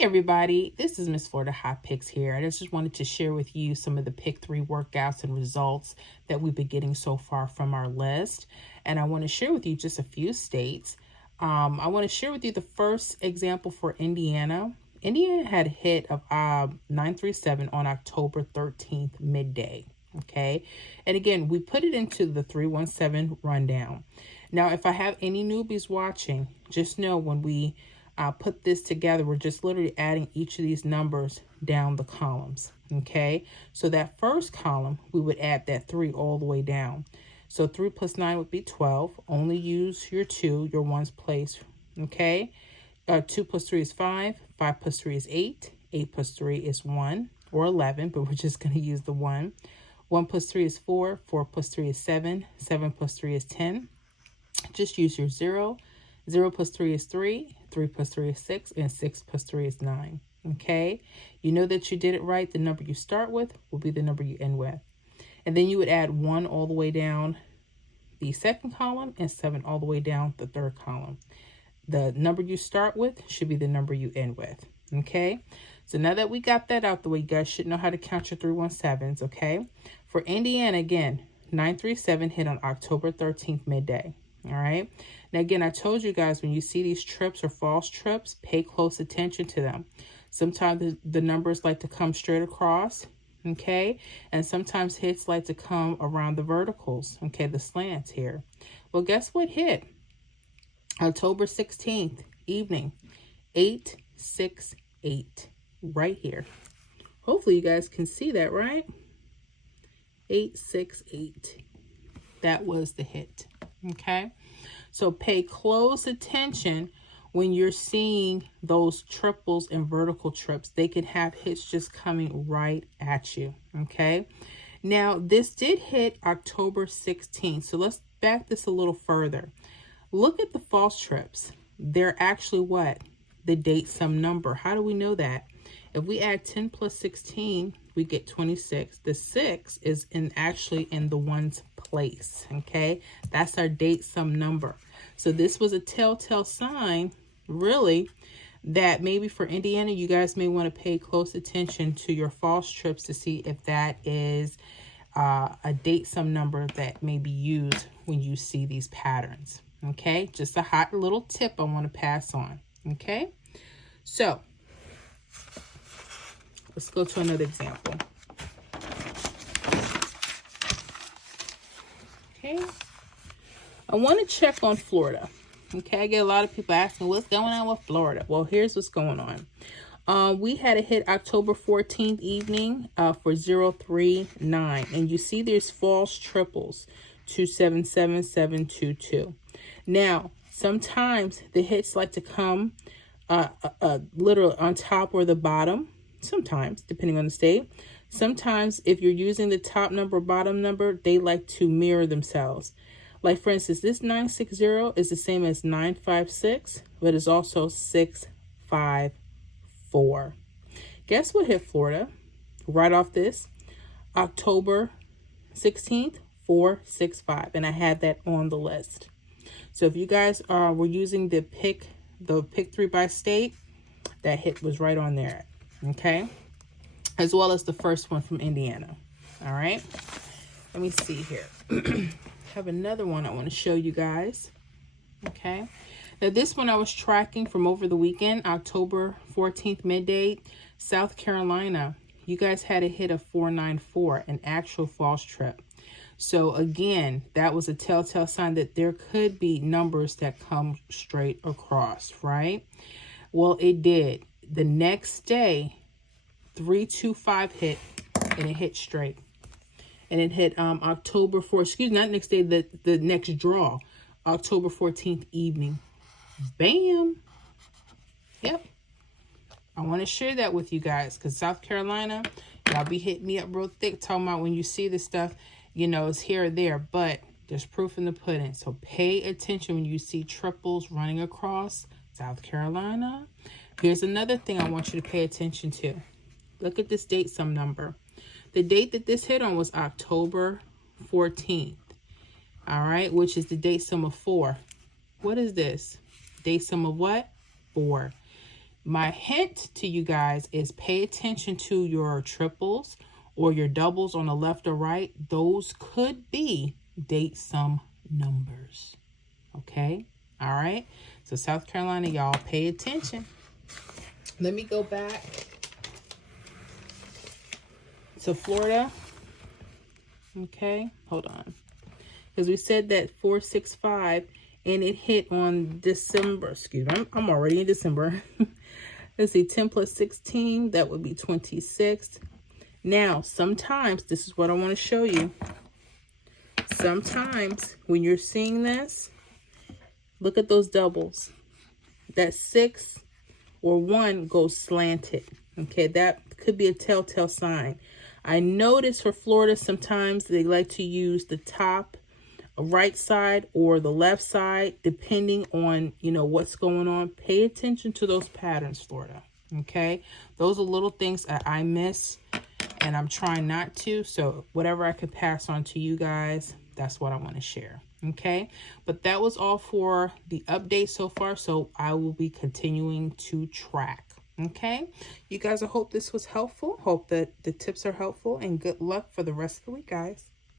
Everybody, this is Miss Florida Hot Picks here. I just wanted to share with you some of the Pick 3 workouts and results that we've been getting so far from our list. And I want to share with you just a few states. I want to share with you the first example for Indiana. Indiana had a hit of 937 on October 13th midday. Okay, and again, we put it into the 317 rundown. Now, if I have any newbies watching, just know when we put this together, we're just literally adding each of these numbers down the columns. Okay, so that first column, we would add that 3 all the way down. So 3 plus 9 would be 12. Only use your 2, your 1's place. Okay, 2 plus 3 is 5. 5 plus 3 is 8. 8 plus 3 is 1 or 11, but we're just going to use the 1. 1 plus 3 is 4. 4 plus 3 is 7. 7 plus 3 is 10. Just use your 0. 0 plus 3 is 3. 3 plus 3 is 6. And 6 plus 3 is 9. Okay? You know that you did it right. The number you start with will be the number you end with. And then you would add 1 all the way down the second column and 7 all the way down the third column. The number you start with should be the number you end with. Okay? So now that we got that out the way, you guys should know how to count your 317s, okay? For Indiana, again, 937 hit on October 13th midday, all right? Now, again, I told you guys when you see these trips or false trips, pay close attention to them. Sometimes the numbers like to come straight across, okay? And sometimes hits like to come around the verticals, okay, the slants here. Well, guess what hit? October 16th evening, 868. Right here. Hopefully you guys can see that, right? 868. That was the hit. Okay? So pay close attention when you're seeing those triples and vertical trips. They can have hits just coming right at you. Okay? Now, this did hit October 16th. So let's back this a little further. Look at the false trips. They're actually what? The date sum number. How do we know that? If we add 10 plus 16, we get 26. The 6 is actually in the 1's place, okay? That's our date sum number. So this was a telltale sign, really, that maybe for Indiana, you guys may want to pay close attention to your false trips to see if that is a date sum number that may be used when you see these patterns, okay? Just a hot little tip I want to pass on, okay? So let's go to another example. Okay. I want to check on Florida. Okay, I get a lot of people asking, what's going on with Florida? Well, here's what's going on. We had a hit October 14th evening for 039. And you see there's false triples, 277722. Now, sometimes the hits like to come literally on top or the bottom. Sometimes, depending on the state. Sometimes, if you're using the top number or bottom number, they like to mirror themselves. Like, for instance, this 960 is the same as 956, but it's also 654. Guess what hit Florida right off this? October 16th, 465. And I had that on the list. So if you guys were using the pick 3 by state, that hit was right on there. Okay, as well as the first one from Indiana. All right, let me see here. I have another one I want to show you guys. Okay, now this one I was tracking from over the weekend, October 14th midday, South Carolina. You guys had a hit of 494, an actual false trip. So again, that was a telltale sign that there could be numbers that come straight across, right? Well, it did. The next day, 325 hit, and it hit straight. And it hit October 4th, excuse me, not next day, the next draw, October 14th evening. Bam! Yep. I want to share that with you guys because South Carolina, y'all be hitting me up real thick talking about when you see this stuff, you know, it's here or there, but there's proof in the pudding. So pay attention when you see triples running across South Carolina. Here's another thing I want you to pay attention to. Look at this date sum number. The date that this hit on was October 14th. All right, which is the date sum of 4. What is this? Date sum of what? 4. My hint to you guys is pay attention to your triples or your doubles on the left or right. Those could be date some numbers. Okay? All right? So South Carolina, y'all, pay attention. Let me go back to Florida. Okay? Hold on. Because we said that 465 and it hit on December. Excuse me, I'm already in December. Let's see, 10 plus 16, that would be 26. Now, sometimes, this is what I want to show you. Sometimes, when you're seeing this, look at those doubles. That 6 or 1 goes slanted. Okay, that could be a telltale sign. I notice for Florida, sometimes they like to use the top right side or the left side, depending on, you know, what's going on. Pay attention to those patterns, Florida. Okay, those are little things that I miss and I'm trying not to. So whatever I could pass on to you guys, that's what I want to share. Okay, but that was all for the update so far. So I will be continuing to track. Okay, you guys, I hope this was helpful. Hope that the tips are helpful, and good luck for the rest of the week, guys.